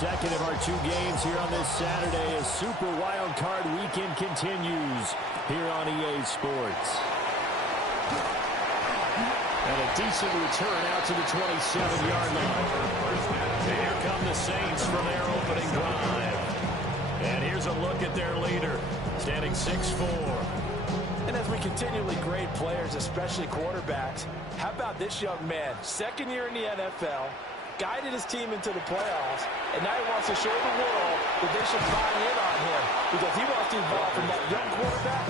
second of our two games here on this Saturday as Super Wild Card Weekend continues here on EA Sports. And a decent return out to the 27-yard line. And here come the Saints for their opening drive. And here's a look at their leader, standing 6'4". And as we continually grade players, especially quarterbacks, how about this young man? Second year in the NFL, guided his team into the playoffs, and now he wants to show the world that they should buy in on him because he wants to evolve from that young quarterback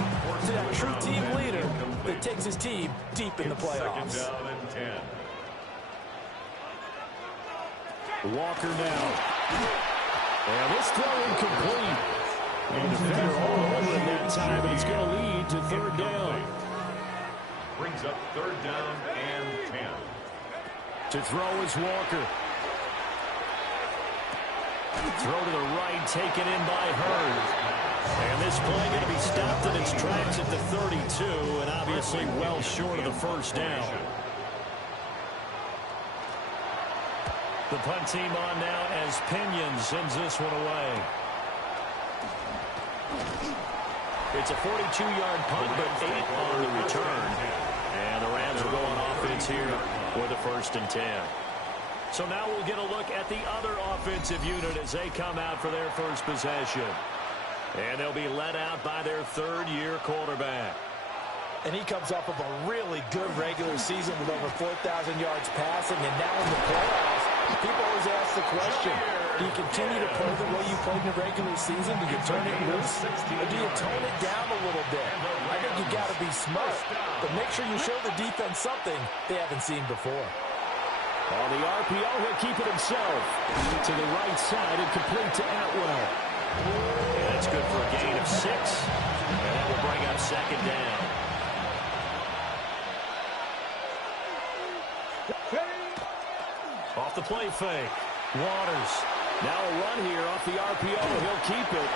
to that true team leader that takes his team deep in the playoffs. Walker now. And this throw incomplete. And the defender all over him that time, but it's going to lead to third down. Brings up third down and 10. To throw is Walker. Throw to the right, taken in by Hurd. And this play going to be stopped in its tracks at the 32, and obviously well short of the first down. The punt team on now as Pinion sends this one away. It's a 42-yard punt, but 8 on the return. And the Rams are going offense here for the 1st and 10. So now we'll get a look at the other offensive unit as they come out for their first possession. And they'll be led out by their third-year quarterback. And he comes off of a really good regular season with over 4,000 yards passing, and now in the playoffs, people always ask the question, do you continue to play the way you played in the regular season? Do you turn it loose? Or do you tone it down a little bit? I think you got to be smart, but make sure you show the defense something they haven't seen before. On the RPO, he'll keep it himself. To the right side and complete to Atwell. And that's good for a gain of 6. And that will bring up second down. Off the play fake. Waters. Now a run here off the RPO. He'll keep it.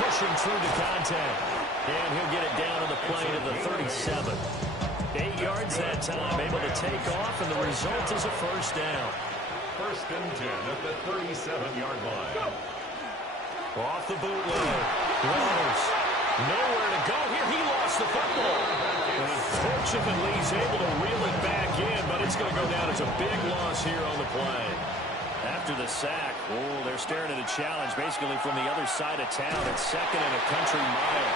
Pushing through to contact. And he'll get it down to the play to the 37. 8 yards that time. Able to take off, and the result is a first down. 1st and 10 at the 37-yard line. Off the bootleg. Waters. Nowhere to go here. He lost the football. And unfortunately, he's able to reel it back in, but it's going to go down as a big loss here on the play. After the sack, they're staring at a challenge basically from the other side of town. It's 2nd and a country mile.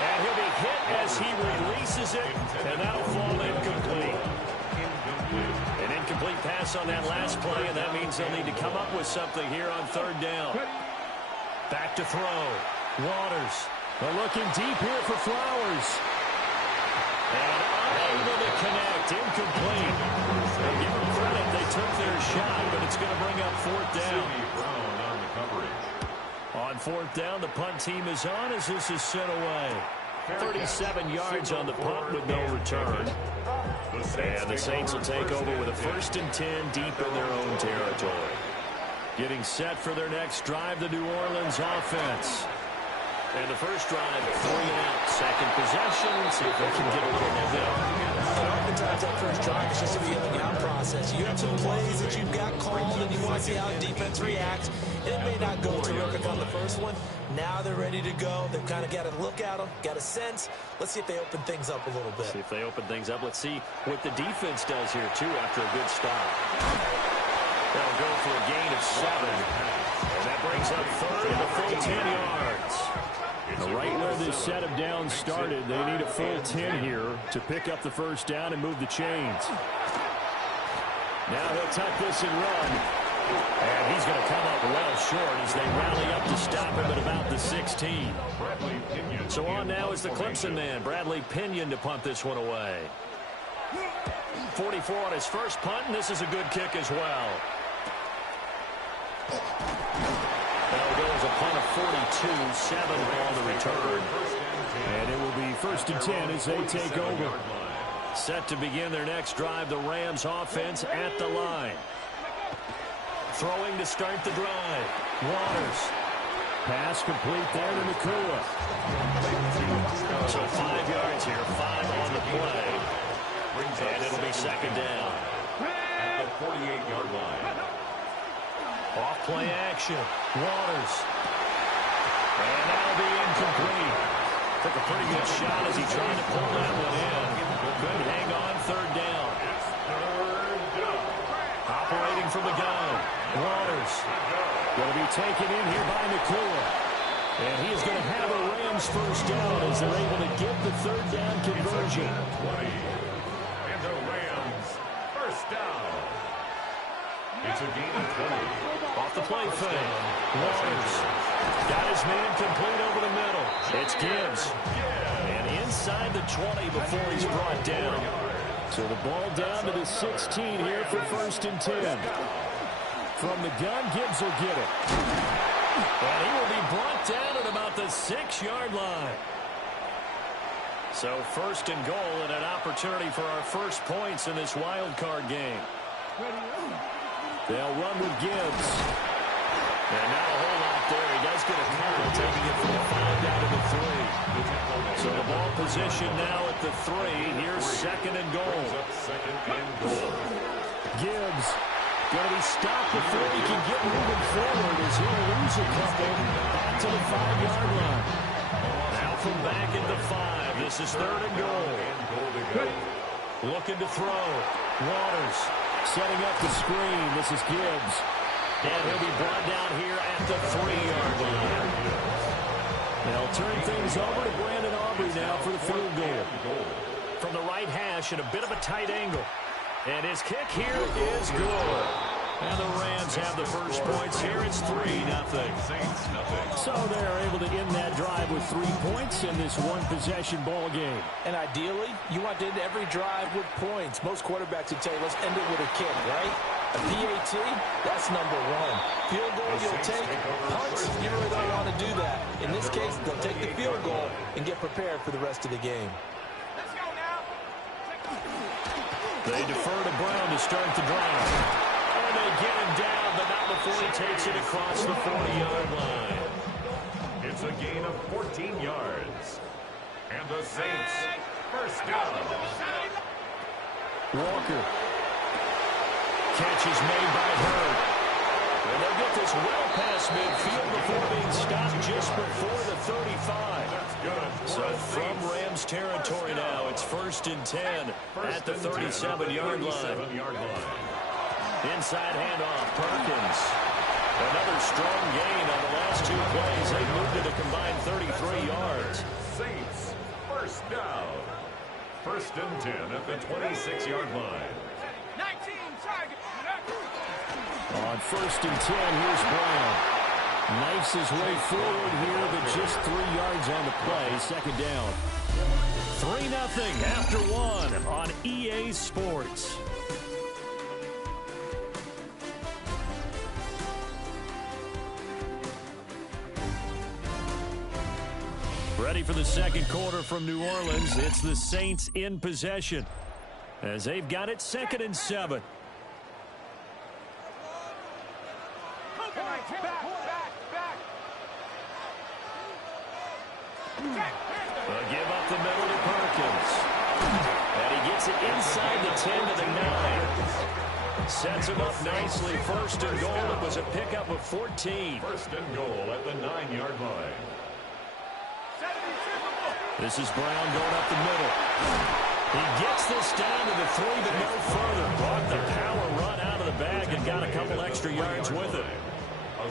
And he'll be hit as he releases it, and that'll fall incomplete. An incomplete pass on that last play, and that means they'll need to come up with something here on third down. Back to throw. Waters. They're looking deep here for Flowers. And unable to connect. Incomplete. Now give them credit. They took their shot, but it's going to bring up 4th down. On 4th down, the punt team is on as this is sent away. 37 yards on the punt with no return. And the Saints will take over with a 1st and 10 deep in their own territory. Getting set for their next drive, the New Orleans offense. And the first drive, 3 and out. Second possession. See if they can get a little momentum. Oftentimes that first drive is just a feeling out process. You have some plays that you've got called, and you want to see how the defense reacts. And it may not go terrific on the first one. Now they're ready to go. They've kind of got a look at them, got a sense. Let's see if they open things up a little bit. See if they open things up. Let's see what the defense does here, too, after a good stop. They'll go for a gain of 7. And that brings up third and a full 10 yards. Right where this set of downs started, they need a full 10 here to pick up the first down and move the chains. Now he'll tuck this and run. And he's going to come up well short as they rally up to stop him at about the 16. So on now is the Clemson man, Bradley Pinion, to punt this one away. 44 on his first punt, and this is a good kick as well. That'll go as a punt of 42, 7 on the return. And it will be 1st and 10 as they take over. Set to begin their next drive, the Rams offense at the line. Throwing to start the drive. Waters. Pass complete there to Nakua. So 5 yards here, 5 on the play. And it'll be second down. At the 48-yard line. Off play action. Waters. And that'll be incomplete. Took a pretty good shot as he tried to pull that one in. Couldn't hang on third down. Operating from the gun. Waters. Going to be taken in here by Nakua. And he is going to have a Rams first down as they're able to get the third down conversion. And the Rams first down. It's a gain of 20. Off the play fake. Waters. Got his man complete over the middle. It's Gibbs. And inside the 20 before he's brought down. So the ball down to the 16 here for 1st and 10. From the gun, Gibbs will get it. And he will be brought down at about the 6-yard line. So 1st and goal and an opportunity for our first points in this wild card game. They'll run with Gibbs. And not a whole lot there. He does get a count, taking it from the 5 down to the 3. So the ball position now at the 3. Here's 2nd and goal. Gibbs going to be stopped before he can get moving forward as he'll lose a couple back to the 5-yard line. Now from back at the 5. This is 3rd and goal. Looking to throw. Waters setting up the screen. This is Gibbs. And he'll be brought down here at the 3-yard line. They'll turn things over to Brandon Aubrey now for the field goal. From the right hash at a bit of a tight angle. And his kick here is good. And the Rams have the first points here. It's 3-0. So they're able to end that drive with 3 points in this one-possession ball game. And ideally, you want to end every drive with points. Most quarterbacks would tell you, let's end it with a kick, right? A PAT, that's number 1. Field goal you'll take. Punts, you really don't want to do that. In this case, they'll take the field goal and get prepared for the rest of the game. They defer to Brown to start the drive. And they get him down, but not before he takes it across the 40-yard line. It's a gain of 14 yards. And the Saints first down. Walker. Catch is made by Hurd. And they'll get this well past midfield before being stopped just before the 35. So from Rams territory now, it's 1st and 10 at the 37-yard line. Inside handoff, Perkins. Another strong gain on the last 2 plays. They moved it a combined 33 yards. Saints first down. 1st and 10 at the 26-yard line. On 1st and 10, here's Brown. Knifes his way forward here, but just 3 yards on the play. 2nd down. 3-0 after 1 on EA Sports. Ready for the second quarter from New Orleans. It's the Saints in possession as they've got it 2nd and 7. Give up the middle to Perkins. And he gets it inside the 10 to the 9. Sets him up nicely. 1st and goal. It was a pickup of 14. 1st and goal at the 9-yard line. This is Brown going up the middle. He gets this down to the 3, but no further. Brought the power run out of the bag and got a couple extra yards with it.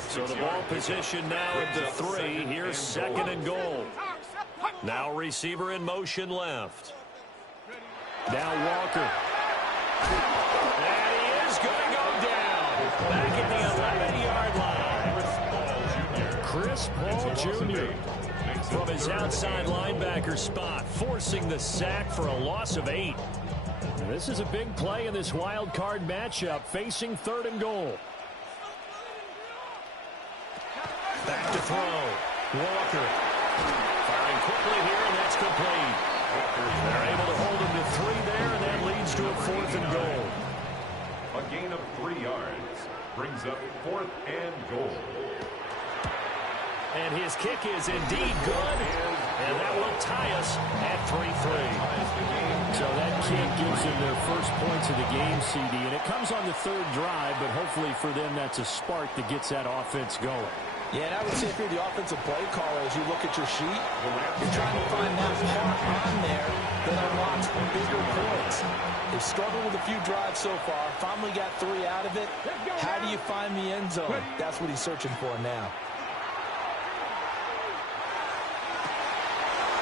So the ball position now at the 3. Here's 2nd and goal. Now receiver in motion left. Now Walker. And he is going to go down. Back at the 11-yard line. Chris Paul Jr. from his outside linebacker spot, forcing the sack for a loss of 8. This is a big play in this wild card matchup, facing 3rd and goal. Back to throw. Walker. Firing quickly here, and that's complete. They're able to hold him to 3 there, and that leads to a 4th and goal. A gain of 3 yards brings up 4th and goal. And his kick is indeed good. And that will tie us at 3-3. So that kick gives them their first points of the game, CD. And it comes on the third drive, but hopefully for them that's a spark that gets that offense going. Yeah, and I would say if you're the offensive play caller, as you look at your sheet, you're trying to find that part on there that unlocks bigger points. They've struggled with a few drives so far, finally got 3 out of it. How do you find the end zone? That's what he's searching for now.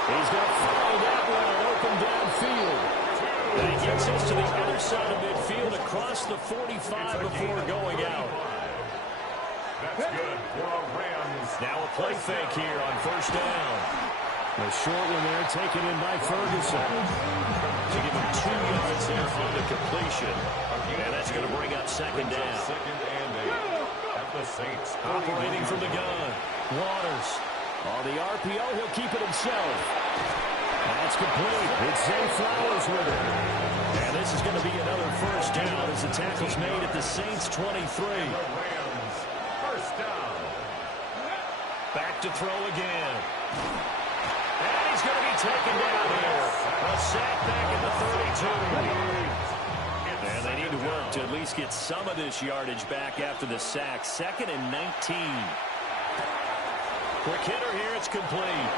He's going to follow that one open downfield. And he gets us to the other side of midfield across the 45 before going out. That's good for a Rams. Now a play fake here on first down. A short one there taken in by Ferguson. To give him 2 yards there on the completion. And that's going to bring up second down. Second and 8 at the Saints. Operating from the gun. Waters. On the RPO, he'll keep it himself. That's complete. It's Zay Flowers with it. And this is going to be another first down as the tackle's made at the Saints 23. Rams. First down. Back to throw again. And he's going to be taken down here. A sack back at the 32. And they need to work to at least get some of this yardage back after the sack. 2nd and 19. Quick hitter here, it's complete.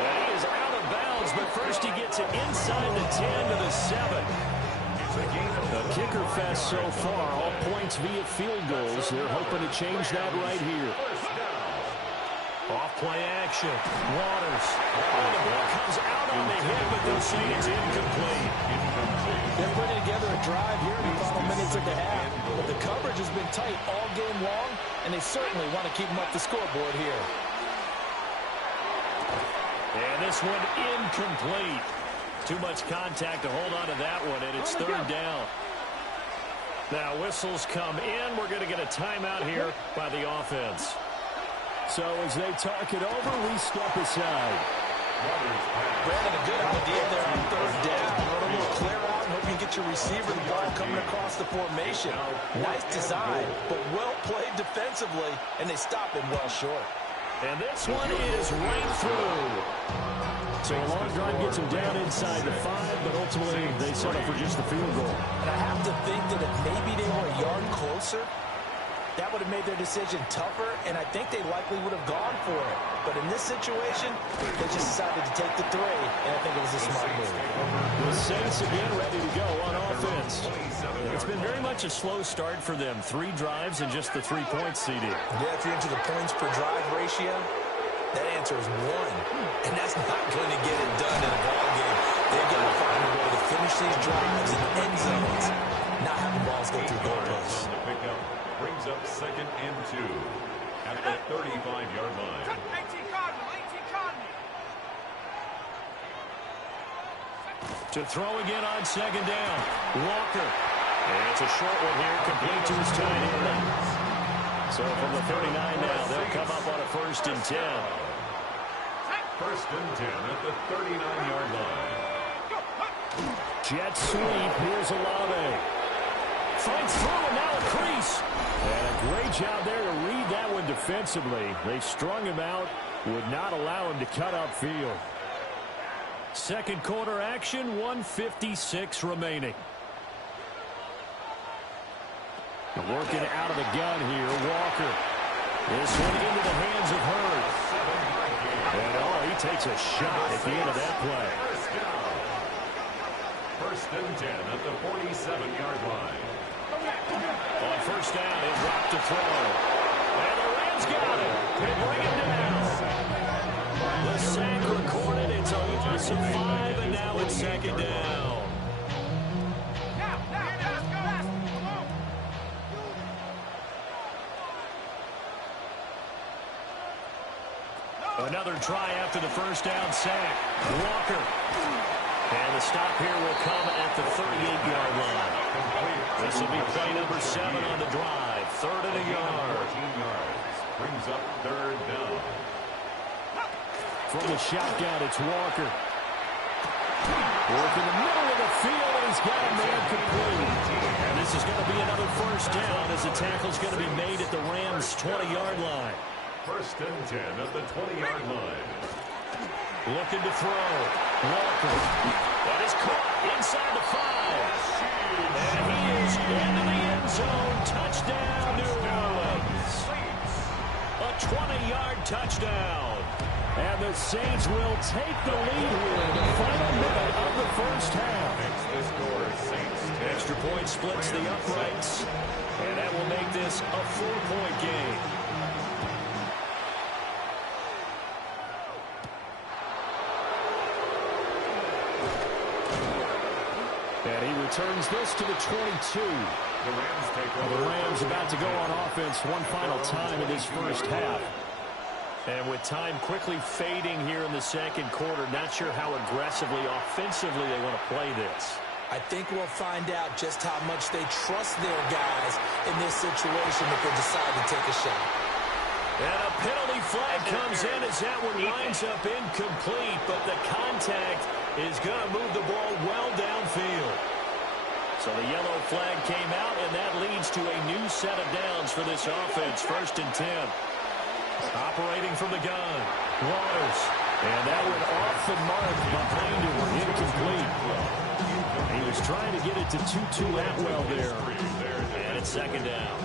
And he is out of bounds, but first he gets it inside the 10 to the 7. The kicker fest so far, all points via field goals. They're hoping to change that right here. Off play action. Waters. Oh, the ball comes out on the hit, but they'll say it's incomplete. They're putting together a drive here in the final minutes of the half. But the coverage has been tight all game long, and they certainly want to keep them up the scoreboard here. And this one incomplete. Too much contact to hold on to that one, and it's third down. Now whistles come in. We're going to get a timeout here by the offense. So as they talk it over, we step aside. Brandon, a good idea there on third down. Let them clear out and hope you get your receiver the ball coming across the formation. Nice design, but well played defensively, and they stop him well short. And this one is right through. So a long drive gets them down inside the 5, but ultimately they settle for just the field goal. And I have to think that if maybe they were a yard closer, that would have made their decision tougher, and I think they likely would have gone for it. But in this situation, they just decided to take the 3, and I think it was a smart move. The Saints again ready to go on offense. It's been very much a slow start for them. 3 drives and just the 3 points, CD. Yeah, if you're into the points per drive ratio, that answer is 1. And that's not going to get it done in a ball game. They've got to find a way to finish these drives in end zones, not have the balls go through goalposts. Brings up second and 2 at the 35-yard line. To throw again on second down. Walker. And it's a short one here, complete to his tight end. So from the 39 now, they'll come up on a 1st and 10. 1st and 10 at the 39-yard line. Jet sweep. Here's Olave. Fights through and now a crease. And a great job there to read that one defensively. They strung him out, would not allow him to cut upfield. Second quarter action, 1:56 remaining. Working out of the gun here, Walker. This one into the hands of Hurd. And he takes a shot at the end of that play. 1st and 10 at the 47-yard line. On first down, he'll drop to throw. And the Rams got it. They bring it down. The sack recorded. It's a loss of 5, and now it's second down. Another try after the first down sack. Walker. And the stop here will come at the 38-yard line. This will be play number 7 on the drive. 3rd and a yard. 14 yards. Brings up 3rd down. From the shotgun, it's Walker. Working the middle of the field, and he's got a man complete. And this is going to be another first down as the tackle's going to be made at the Rams' 20-yard line. first and 10 at the 20-yard line. Looking to throw. Walker. That is caught inside the 5. And he is into the end zone. Touchdown, New Orleans. A 20-yard touchdown. And the Saints will take the lead here in the final minute of the first half. The score is Saints 10. Extra point splits the uprights. And that will make this a 4-point game. And he returns this to the 22. The Rams take over. The Rams about to go on offense one final time in this first half. And with time quickly fading here in the second quarter, not sure how aggressively, offensively they want to play this. I think we'll find out just how much they trust their guys in this situation if they decide to take a shot. And a penalty flag comes in as that one winds up incomplete, but the contact is going to move the ball well downfield. So the yellow flag came out, and that leads to a new set of downs for this offense. First and 10. Operating from the gun. Waters. And that went off the mark behind him. Incomplete. He was trying to get it to Tutu Atwell there. And it's second down.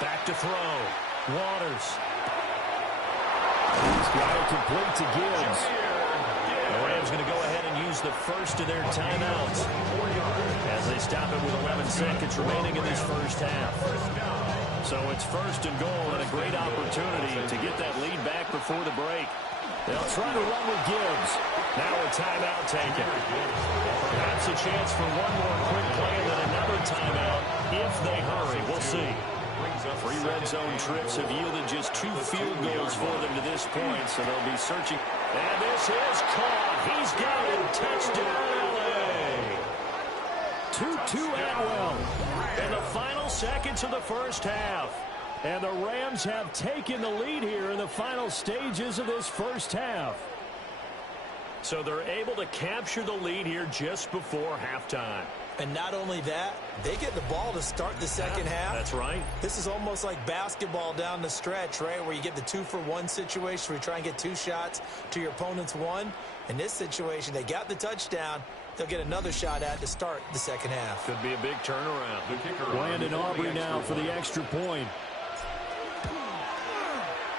Back to throw. Waters. He's got it complete to Gibbs. The Rams going to go ahead and use the first of their timeouts as they stop it with 11 seconds remaining in this first half. So it's first and goal and a great opportunity to get that lead back before the break. They'll try to run with Gibbs. Now a timeout taken. Perhaps a chance for one more quick play and then another timeout if they hurry. We'll see. 3 red zone trips have yielded just 2 field goals for them to this point, so they'll be searching. And this is caught. He's got it. Touchdown, L.A. Tutu Atwell in the final seconds of the first half. And the Rams have taken the lead here in the final stages of this first half. So they're able to capture the lead here just before halftime. And not only that, they get the ball to start the second half. That's right. This is almost like basketball down the stretch, right, where you get the 2-for-1 situation where you try and get 2 shots to your opponent's 1. In this situation, they got the touchdown. They'll get another shot at to start the second half. Could be a big turnaround. Landon Aubrey now for the extra point.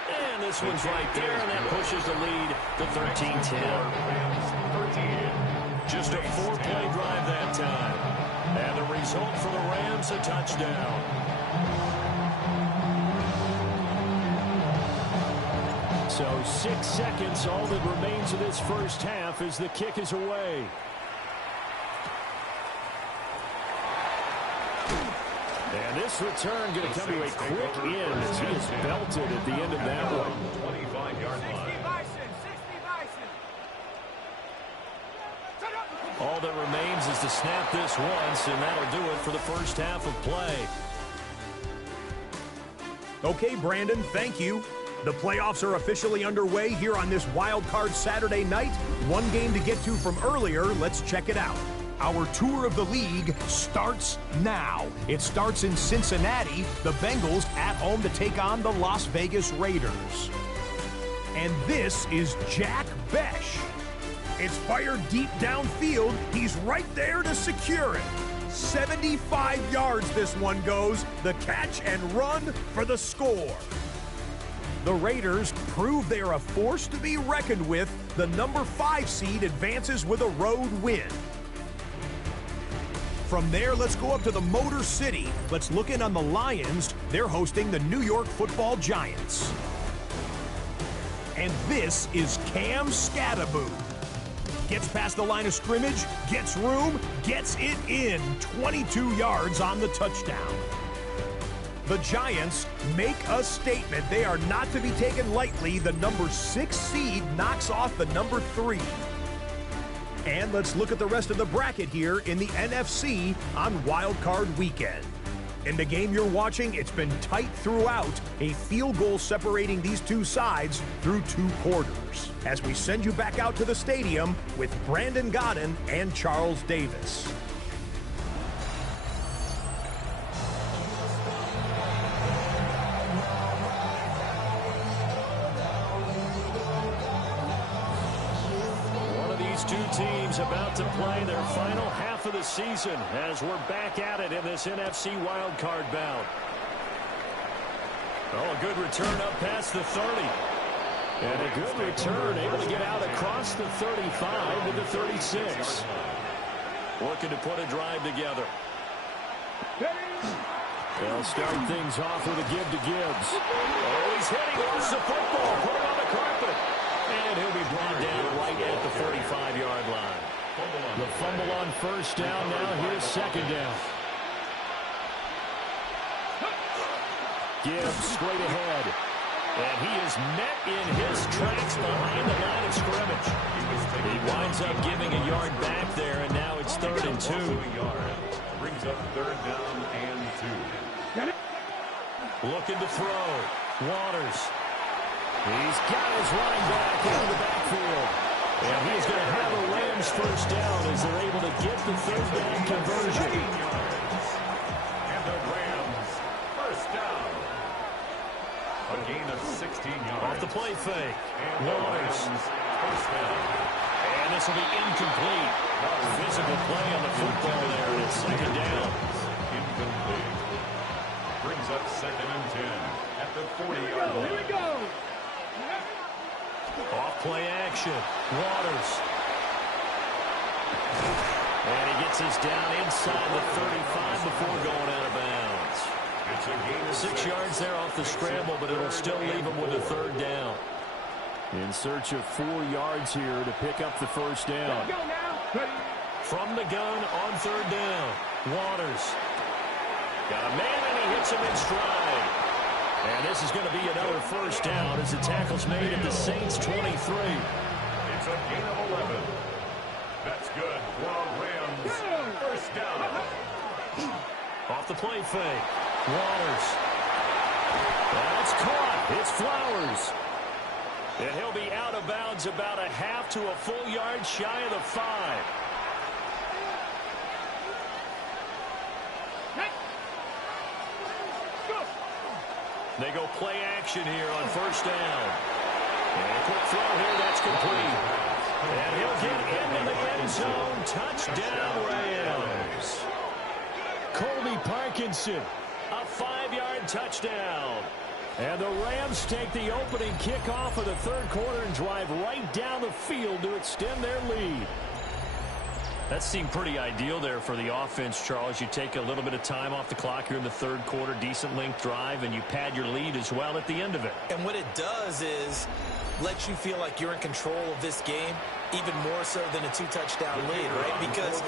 And this one's right there, and that pushes the lead to 13-10. Just a 4-play drive that time. And the result for the Rams, a touchdown. So 6 seconds, all that remains of this first half as the kick is away. And this return going to come to a quick end as he is belted at the end of that one. 25-yard line. All that remains is to snap this once, and that'll do it for the first half of play. Okay, Brandon, thank you. The playoffs are officially underway here on this Wild Card Saturday night. One game to get to from earlier. Let's check it out. Our tour of the league starts now. It starts in Cincinnati. The Bengals at home to take on the Las Vegas Raiders. And this is Jack Besh. It's fired deep downfield. He's right there to secure it. 75 yards this one goes. The catch and run for the score. The Raiders prove they are a force to be reckoned with. The number 5 seed advances with a road win. From there, let's go up to the Motor City. Let's look in on the Lions. They're hosting the New York Football Giants. And this is Cam Scattaboo. Gets past the line of scrimmage, gets room, gets it in. 22 yards on the touchdown. The Giants make a statement. They are not to be taken lightly. The number 6 seed knocks off the number 3. And let's look at the rest of the bracket here in the NFC on Wild Card Weekend. In the game you're watching, it's been tight throughout, a field goal separating these two sides through 2 quarters. As we send you back out to the stadium with Brandon Godden and Charles Davis. two teams about to play their final half of the season as we're back at it in this NFC wildcard bout. Oh, a good return up past the 30. And a good return, able to get out across the 35 to the 36. Looking to put a drive together. They'll start things off with a give to Gibbs. Oh, he's hitting, lost the football, put it on the carpet. And he'll be brought down right at the 45-yard line. The fumble on first down, now here's second down. Gibbs straight ahead. And he is met in his tracks behind the line of scrimmage. He winds up giving a yard back there, and now it's 3rd and 2. Brings up 3rd down and 2. Looking to throw. Waters. He's got his running back into the backfield. And he's going to have a Rams first down as they're able to get the 3rd down conversion. And the Rams first down. A gain of 16 yards. Off the play fake. And Waters. first down. And this will be incomplete. Physical play on the football there, and it's second down. Incomplete. Brings up 2nd and 10 at the 40-yard line. Here we go. Off play action. Waters. And he gets us down inside the 35 before going out of bounds. It's a gain of 6 yards there off the scramble, but it'll still leave him with a 3rd down. In search of 4 yards here to pick up the first down. Go now. From the gun on 3rd down. Waters. Got a man, and he hits him in stride. And this is going to be another first down as the tackle's made at the Saints' 23. It's a gain of 11. That's good for a Rams first down. Off the play fake. Waters. That's caught. It's Flowers. And he'll be out of bounds about a half to a full yard shy of the 5. They go play action here on first down. And a quick throw here, that's complete. And he'll get into the end zone. Touchdown, Rams. Colby Parkinson, a 5-yard touchdown. And the Rams take the opening kickoff of the 3rd quarter and drive right down the field to extend their lead. That seemed pretty ideal there for the offense, Charles. You take a little bit of time off the clock here in the 3rd quarter, decent length drive, and you pad your lead as well at the end of it. And what it does is let you feel like you're in control of this game, even more so than a 2-touchdown lead, right? Because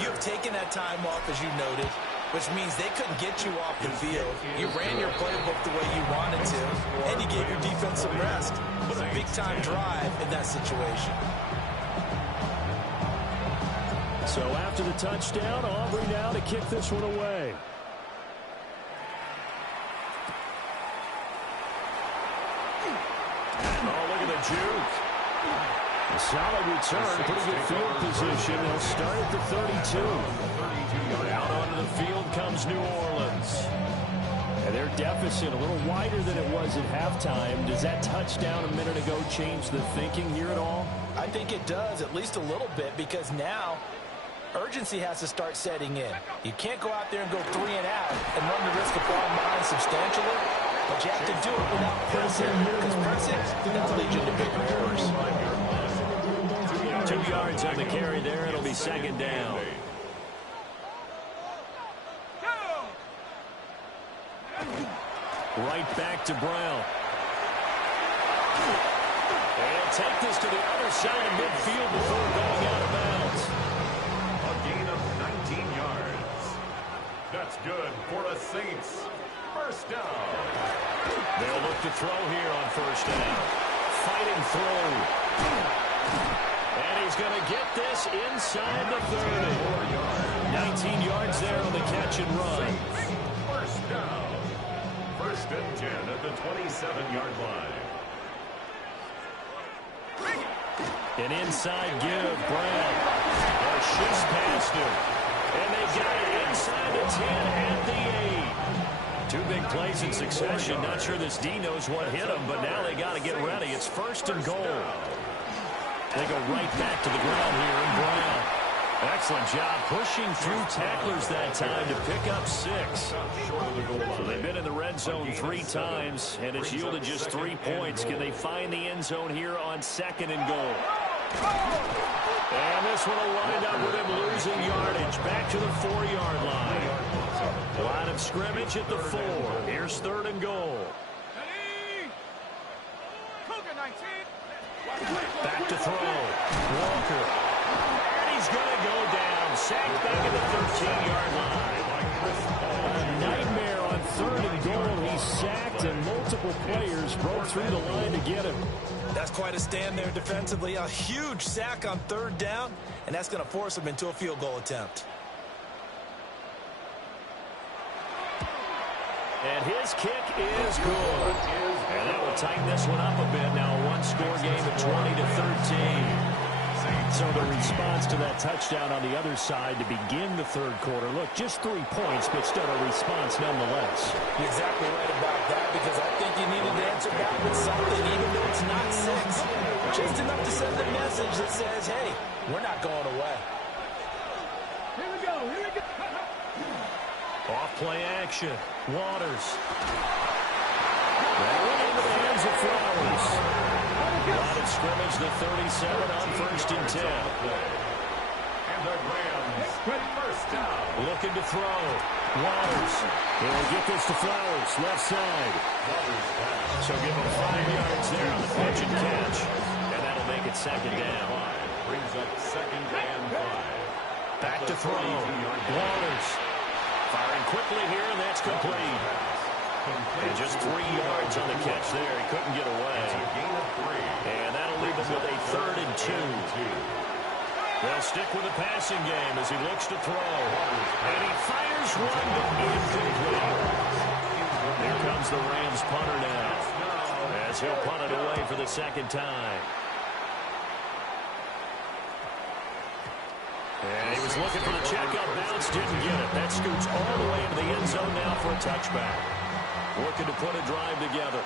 you've taken that time off, as you noted, which means they couldn't get you off the field. You ran your playbook the way you wanted to, and you gave your defense some rest. What a big-time drive in that situation. So after the touchdown, Aubrey now to kick this one away. Oh, look at the juke. A solid return, pretty good field position. They'll start at the 32. Out onto the field comes New Orleans. And their deficit a little wider than it was at halftime. Does that touchdown a minute ago change the thinking here at all? I think it does, at least a little bit, because now urgency has to start setting in. You can't go out there and go 3 and out and run the risk of falling behind substantially, but you have to do it without pressing, because pressing, that'll lead you to bigger errors. 2 yards on the carry there. It'll be second down. Right back to Brown. They'll take this to the other side of midfield before going out of bounds. A gain of 19 yards. That's good for the Saints. First down. They'll look to throw here on first down. Fighting through. And he's going to get this inside the 30. 19 yards there on the catch and run. First down. First and 10 at the 27-yard line. An inside give, Brown. Oh, shifts past him. And they got it inside the 10 at the 8. 2 big plays in succession. Not sure this D knows what hit him, but now they got to get ready. It's first and goal. They go right back to the ground here in Brown. Excellent job pushing through tacklers that time to pick up 6. So they've been in the red zone 3 times, and it's yielded just 3 points. Can they find the end zone here on 2nd and goal? And this one will wind up with him losing yardage. Back to the 4-yard line. Line of scrimmage at the 4. Here's 3rd and goal. Back to throw. Walker. And he's going to go down. Sacked back at the 13-yard line. A nightmare on 3rd and goal. He's sacked, and multiple players broke through the line to get him. That's quite a stand there defensively. A huge sack on 3rd down, and that's going to force him into a field goal attempt. And his kick is good. And that will tighten this one up a bit. Now a one-score game at 20-13. So the response to that touchdown on the other side to begin the 3rd quarter. Look, just 3 points, but still a response nonetheless. You're exactly right about that, because I think you needed to answer back with something, even though it's not 6. Just enough to send a message that says, hey, we're not going away. Here we go, here we go. Off play action. Waters. That went into the hands of Flowers. Line of scrimmage, the 37 on 1st and 10. And the Rams, 1st down. Looking to throw. Waters. He'll get this to Flowers, left side. So give him 5 yards there on the pitch and catch. And that'll make it 2nd down. Brings up 2nd and 5. Back to throw. Waters. Firing quickly here, and that's complete. And just 3 yards on the catch there. He couldn't get away. And that'll leave him with a 3rd and 2. They'll stick with the passing game as he looks to throw. And he fires one, but incomplete. Here comes the Rams punter now, as he'll punt it away for the 2nd time. And he was looking for the checkup bounce, didn't get it. That scoots all the way into the end zone now for a touchback. Looking to put a drive together.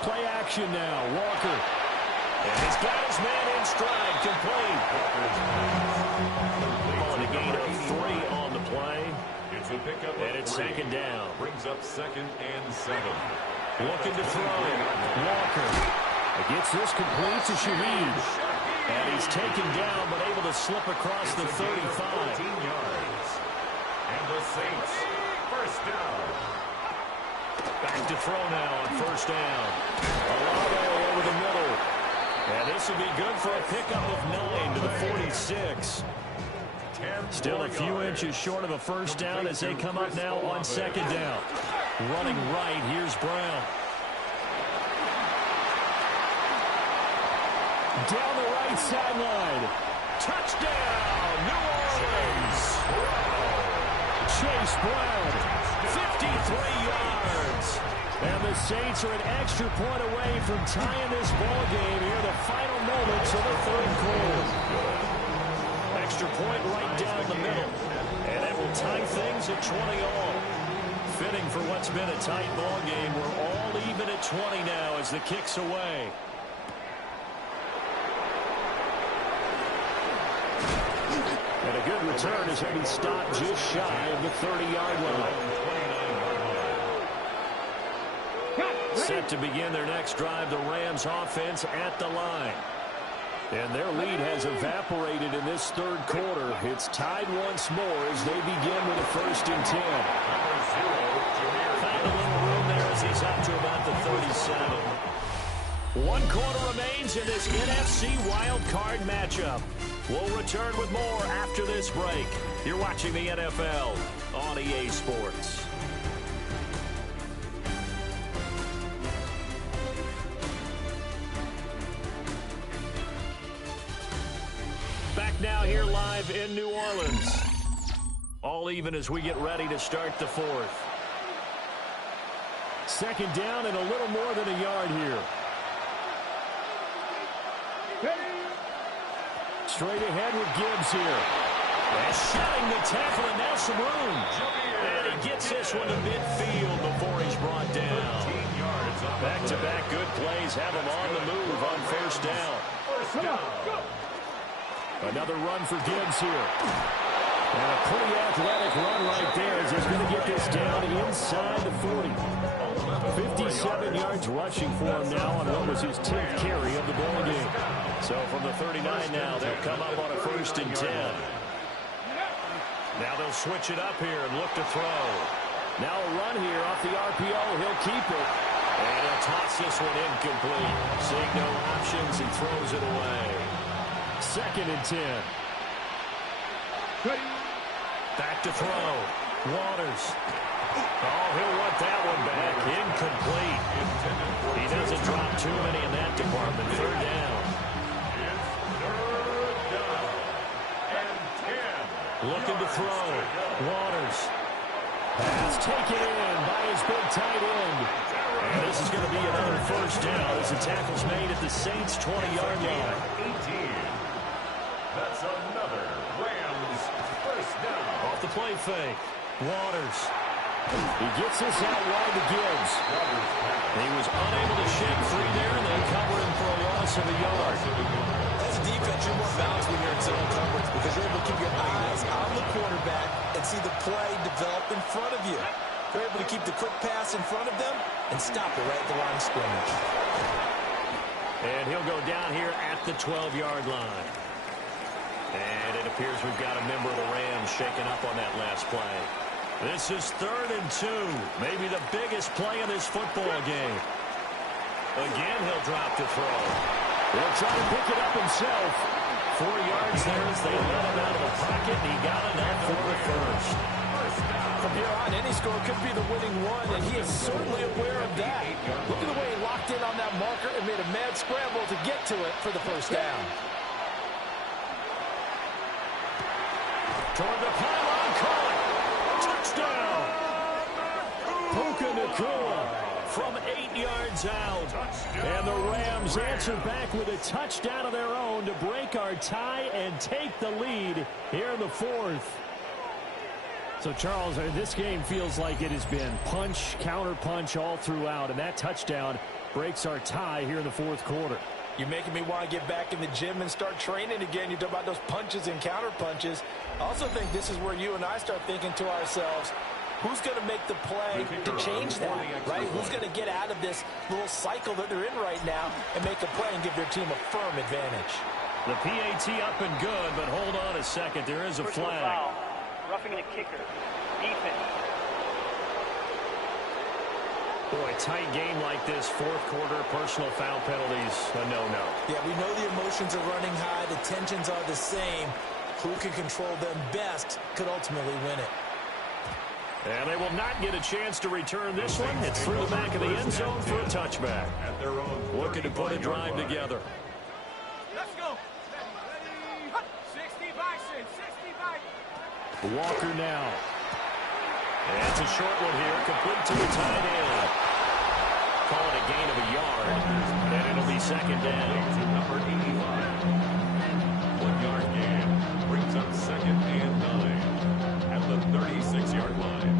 Play action now, Walker. And he's got his man in stride, complete. On a gain of 3 on the play. It's a pickup and it's 2nd down. Brings up 2nd and 7. Looking to throw. Walker. Gets this complete to Shaheed. And he's taken down, but able to slip across the 35. 14 yards. And the Saints, 1st down. Back to throw now on 1st down. Alado over the middle. And this will be good for a pickup of 9 to the 46. Still a few inches short of a 1st down as they come up now on 2nd down. Running right, here's Brown. Down the right sideline. Touchdown, New Orleans. Chase Brown, 53 yards. And the Saints are an extra point away from tying this ball game here, the final moments of the 3rd quarter. Extra point right down the middle. And it will tie things at 20 all. Fitting for what's been a tight ball game. We're all even at 20 now as the kick's away. And a good return as he'll be stopped just shy of the 30-yard line. Set to begin their next drive, the Rams offense at the line. And their lead has evaporated in this 3rd quarter. It's tied once more as they begin with a 1st and 10. Found a little room there as he's up to about the 37. 1 quarter remains in this NFC Wild Card matchup. We'll return with more after this break. You're watching the NFL on EA Sports. Back now here live in New Orleans. All even as we get ready to start the 4th. 2nd down and a little more than a yard here. Straight ahead with Gibbs here. And shedding the tackle and now some room. And he gets this one to midfield before he's brought down. Back-to-back good plays have him on the move on first down. Another run for Gibbs here. And a pretty athletic run right there as he's going to get this down inside the 40. 57 yards rushing for him now on what was his 10th carry of the ball game. So from the 39 now, they'll come up on a 1st and 10. Now they'll switch it up here and look to throw. Now a run here off the RPO. He'll keep it. And he'll toss this one incomplete. Seeing no options, he throws it away. 2nd and 10. Back to throw. Waters. Oh, he'll want that one back. Incomplete. He doesn't drop too many in that department. 3rd down. Looking to throw. Waters. Pass taken in by his big tight end. And this is going to be another 1st down as the tackle's made at the Saints' 20-yard line. 18. That's another Rams 1st down. Off the play fake. Waters. He gets this out wide to Gibbs. He was unable to shake free there, and they cover him for a loss of a yard. As a defense, you're more balanced when you're in zone coverage because you're able to keep your eyes on the quarterback and see the play develop in front of you. You're able to keep the quick pass in front of them and stop it right at the line of scrimmage. And he'll go down here at the 12-yard line. And it appears we've got a member of the Rams shaking up on that last play. This is 3rd and 2. Maybe the biggest play in this football game. Again, he'll drop to throw. He'll try to pick it up himself. 4 yards there as they let him out of the pocket, and he got enough for the 1st. From here on, any score could be the winning one, and he is certainly aware of that. Look at the way he locked in on that marker and made a mad scramble to get to it for the 1st down. Toward the pylon, caught. Touchdown. Puka Nacua from 8 yards out. And the Rams answer back with a touchdown of their own to break our tie and take the lead here in the 4th. So, Charles, this game feels like it has been punch, counter-punch all throughout, and that touchdown breaks our tie here in the 4th quarter. You're making me want to get back in the gym and start training again. You talk about those punches and counter punches. I also think this is where you and I start thinking to ourselves, who's going to make the play to change that, right? Who's going to get out of this little cycle that they're in right now and make a play and give their team a firm advantage? The PAT up and good, but hold on a second. There is a flag. Foul. Roughing the kicker. Defense. Boy, tight game like this, 4th quarter, personal foul penalties, a no-no. Yeah, we know the emotions are running high. The tensions are the same. Who can control them best could ultimately win it. And they will not get a chance to return this one. It's through the back of the end zone for a touchback. Looking to put a drive together. Let's go. 60 bison, 60 bison. Walker now. And it's a short one here, complete to the tight end. Call it a gain of a yard, and it'll be 2nd down. Number 85. 1-yard gain brings up 2nd and 9 at the 36-yard line.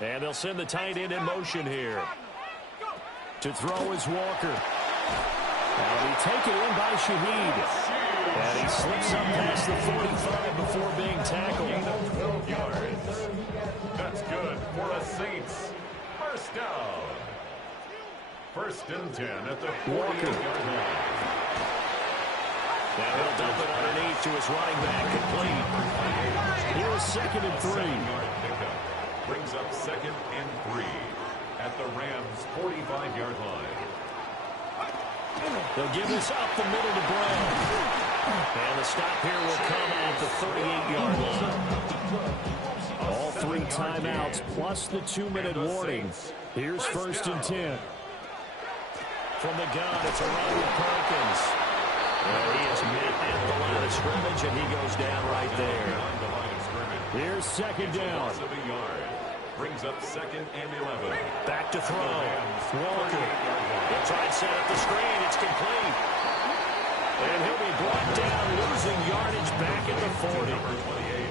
And they'll send the tight end in motion here. To throw is Walker. And he taken in by Shaheed. And he slips up past the 45 before being tackled. 12 yards. That's good for a Saints 1st down. 1st and 10 at the 48-yard line. Now he'll dump it underneath to his running back, complete. Here's 2nd and 3. 7-yard pickup brings up 2nd and 3 at the Rams' 45-yard line. They'll give this up the middle to Brown. And the stop here will come at the 38-yard line. All 3 timeouts plus the 2-minute warning. Here's 1st and 10. From the gun, it's a run with Perkins. And he is met at the line of scrimmage, and he goes down right there. Here's 2nd down. Brings up 2nd and 11. Back to throw. Walker. He'll try and set up the screen. It's complete. brought down, losing yardage back at the 40. Number 28.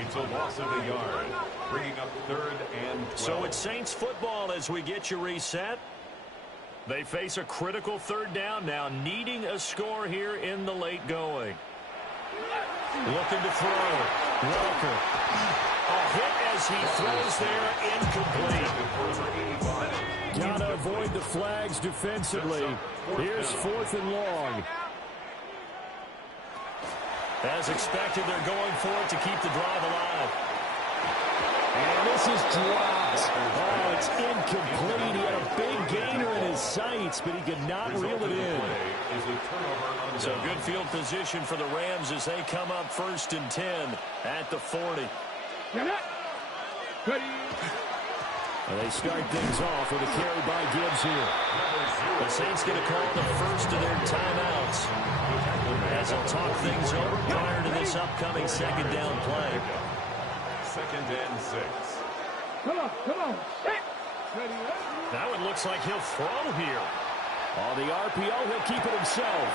It's a loss of a yard, bringing up 3rd and 12. So it's Saints football as we get you reset. They face a critical 3rd down now, needing a score here in the late going. Looking to throw. Walker. A hit as he throws there, incomplete. Got to avoid the flags defensively. Here's 4th and long. As expected, they're going for it to keep the drive alive. And this is dropped. Oh, it's incomplete. He had a big gainer in his sights, but he could not reel it in. So good field position for the Rams as they come up 1st and 10 at the 40. And they start things off with a carry by Gibbs here. The Saints going to call the first of their timeouts as they'll talk things over prior to this upcoming 2nd down play. 2nd and 6. Come on. That one looks like he'll throw here. On the RPO, he'll keep it himself.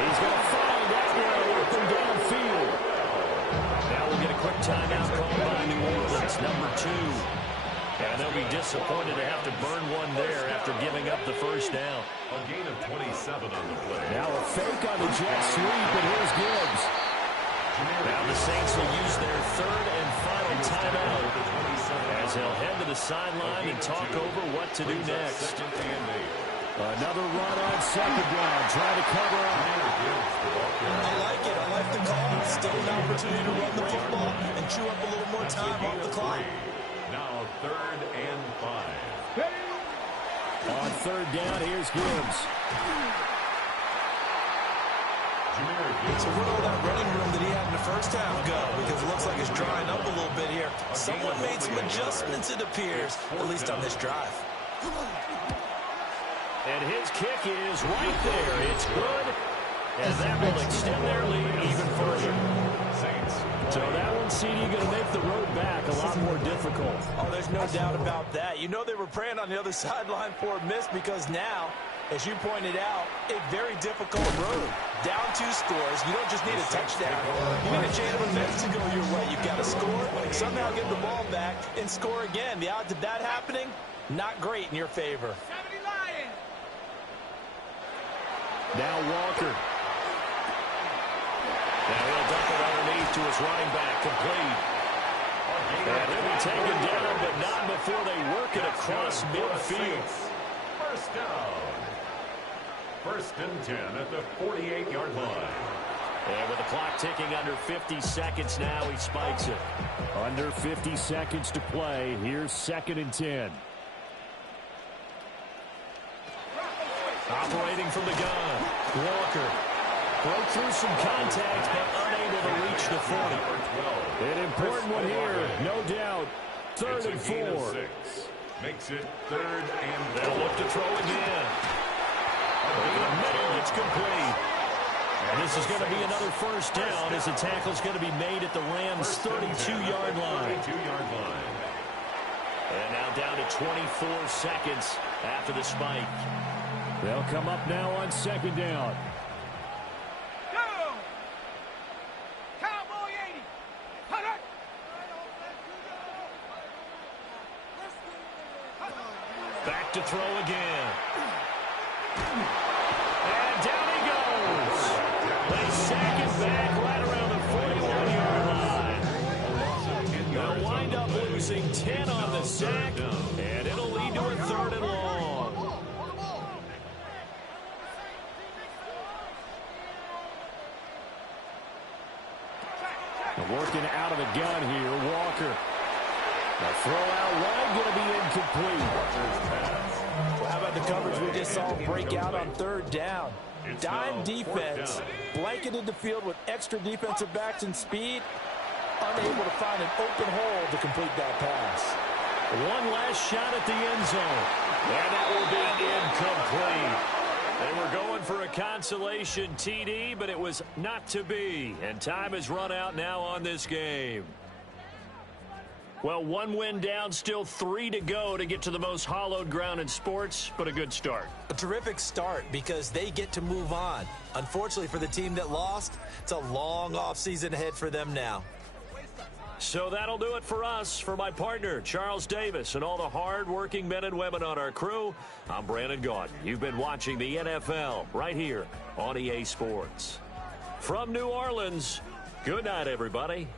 He's going to find that one open downfield. Now we'll get a quick timeout called by New Orleans, number 2. And they'll be disappointed to have to burn one there after giving up the 1st down. A gain of 27 on the play. Now a fake on the jet sweep, and here's Gibbs. Now the Saints will use their 3rd and final timeout as they'll head to the sideline and talk over what to do next. Another run on 2nd down, trying to cover up. I like it. I like the call. Still an opportunity to run the football and chew up a little more time off the clock. Now 3rd and 5. On 3rd down, here's Gibbs. So where will that running room that he had in the 1st half go? Because it looks like it's drying up a little bit here. Someone made some adjustments, it appears, at least on this drive. And his kick is right there. It's good. And that will extend their lead even further. So that one, CD, going to make the road back a lot more difficult. Oh, there's no doubt about that. You know they were praying on the other sideline for a miss because now, as you pointed out, a very difficult road. Down 2 scores. You don't just need a touchdown. You need a chain of events to go your way. You've got to score, somehow get the ball back, and score again. The odds of that happening, not great in your favor. Now Walker. Now he'll dump it underneath to his running back, complete. And he'll be taken down, but not before they work it across midfield. 1st down. 1st and 10 at the 48-yard line. And with the clock ticking under 50 seconds now, he spikes it. Under 50 seconds to play. Here's 2nd and 10. Operating from the gun, Walker broke through some contact, but unable to reach the 40. An important one here, no doubt. 3rd and 4. 6. Makes it 3rd and 4. They'll look to throw again. In a minute, it's complete. And this is going to be another 1st down as the tackle's going to be made at the Rams' 32-yard line. 32-yard line. And now down to 24 seconds after the spike. They'll come up now on 2nd down. Cowboy 80. Hunter. Back to throw again. And down he goes. They sack it back right around the 41-yard line. They'll wind up losing 10 on the sack, and it'll lead to a 3rd and long. Working out of the gun here, Walker. The throw out wide going to be incomplete. Well, how about the coverage we just saw break out on 3rd down? Dime defense, blanketed the field with extra defensive backs and speed, unable to find an open hole to complete that pass. One last shot at the end zone, and that will be incomplete. They were going for a consolation TD, but it was not to be. And time has run out now on this game. Well, 1 win down, still 3 to go to get to the most hallowed ground in sports, but a good start. A terrific start because they get to move on. Unfortunately for the team that lost, it's a long offseason ahead for them now. So that'll do it for us. For my partner, Charles Davis, and all the hard-working men and women on our crew, I'm Brandon Gaudin. You've been watching the NFL right here on EA Sports. From New Orleans, good night, everybody.